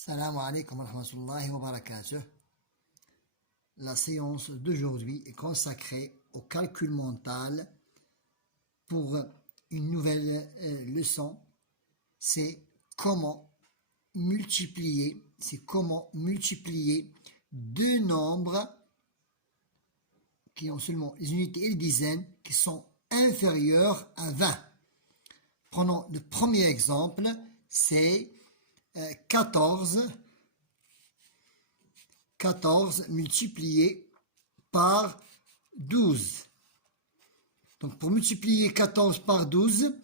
Salam alaikum wa rahmatullahi wa barakatuh. La séance d'aujourd'hui est consacrée au calcul mental pour une nouvelle leçon. C'est comment multiplier, deux nombres qui ont seulement les unités et les dizaines qui sont inférieurs à 20. Prenons le premier exemple, c'est 14 multiplié par 12. Donc pour multiplier 14 par 12,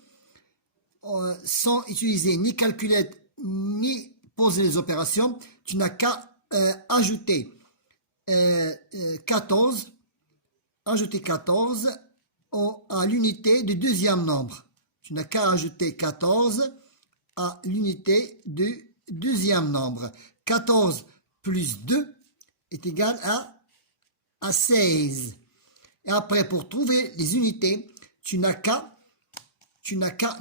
sans utiliser ni calculette ni poser les opérations, tu n'as qu'à ajouter 14 à l'unité du deuxième nombre. Tu n'as qu'à ajouter 14 à l'unité du deuxième nombre. 14 plus 2 est égal à 16. Et après, pour trouver les unités, tu n'as qu'à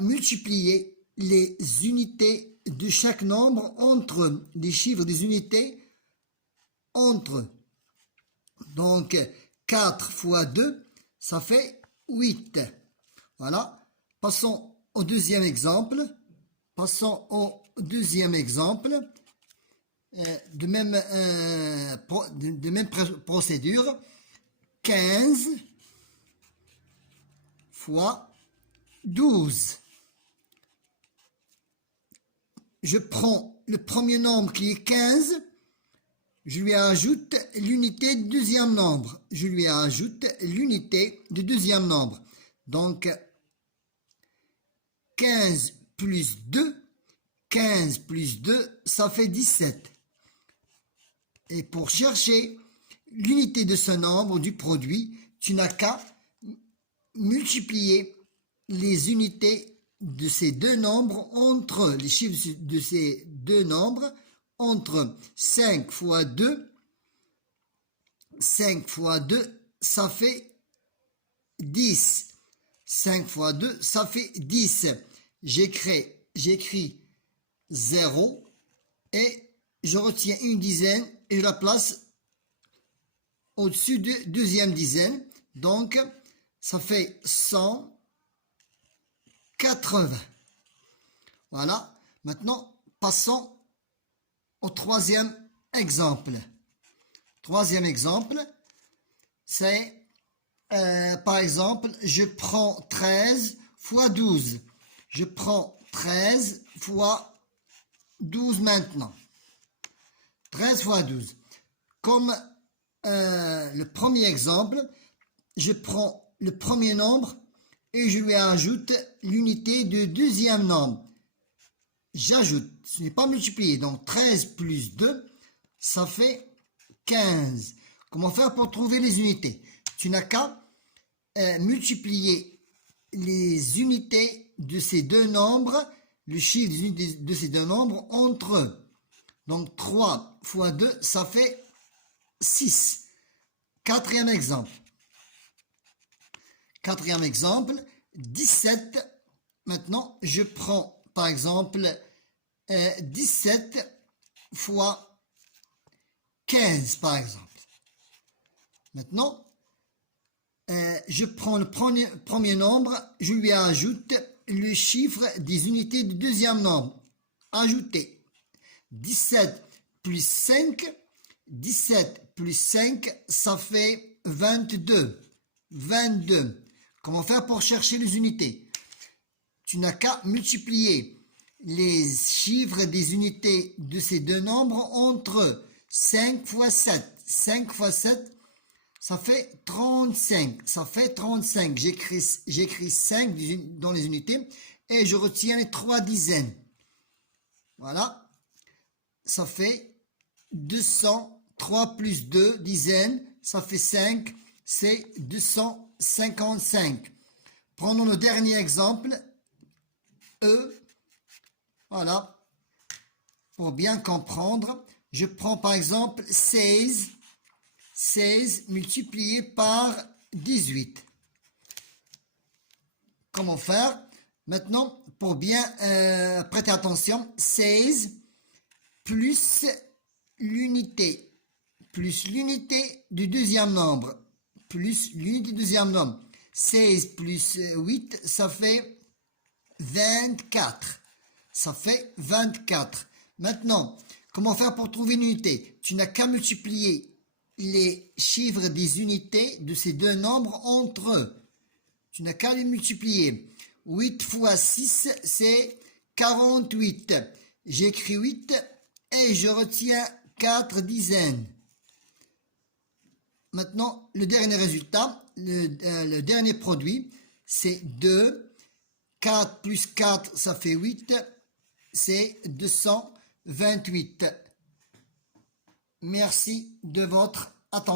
multiplier les unités de chaque nombre entre eux, les chiffres des unités entre eux. Donc, 4 fois 2, ça fait 8. Voilà. Passons au deuxième exemple. De même procédure. 15 fois 12. Je prends le premier nombre qui est 15, je lui ajoute l'unité du deuxième nombre. Donc, 15 plus 2, ça fait 17. Et pour chercher l'unité de ce nombre du produit, tu n'as qu'à multiplier les unités de ces deux nombres entre les chiffres de ces deux nombres entre 5 fois 2, ça fait 10. 5 fois 2, ça fait 10. J'écris 0 et je retiens une dizaine et je la place au-dessus de deuxième dizaine. Donc, ça fait 180. Voilà. Maintenant, passons au troisième exemple. C'est, par exemple, je prends 13 fois 12. Je prends 13 fois 12 maintenant. 13 fois 12. Comme le premier exemple, je prends le premier nombre et je lui ajoute l'unité du deuxième nombre. J'ajoute, ce n'est pas multiplié, donc 13 plus 2, ça fait 15. Comment faire pour trouver les unités? Tu n'as qu'à multiplier les unités de ces deux nombres, le chiffre des unités de ces deux nombres entre eux. Donc 3 fois 2, ça fait 6. Quatrième exemple, 17. Maintenant, je prends par exemple 17 fois 15 par exemple. Maintenant, je prends le premier nombre, je lui ajoute le chiffre des unités du deuxième nombre. Ajouter 17 plus 5, ça fait 22. Comment faire pour chercher les unités? Tu n'as qu'à multiplier les chiffres des unités de ces deux nombres entre eux. 5 fois 7. 5 fois 7, ça fait 35. J'écris 5 dans les unités et je retiens les 3 dizaines. Voilà. Ça fait 200. 3 plus 2 dizaines, ça fait 5. C'est 255. Prenons le dernier exemple. Voilà. Pour bien comprendre, je prends par exemple 16 multiplié par 18. Comment faire? Maintenant, pour bien prêter attention, 16 plus l'unité du deuxième nombre, plus l'unité du deuxième nombre. 16 plus 8, ça fait 24. Ça fait 24. Maintenant, comment faire pour trouver une unité? Tu n'as qu'à multiplier les chiffres des unités de ces deux nombres entre eux. Tu n'as qu'à les multiplier. 8 fois 6, c'est 48. J'écris 8 et je retiens 4 dizaines. Maintenant, le dernier résultat, le dernier produit, c'est 2. 4 plus 4, ça fait 8. C'est 228. Merci de votre attention.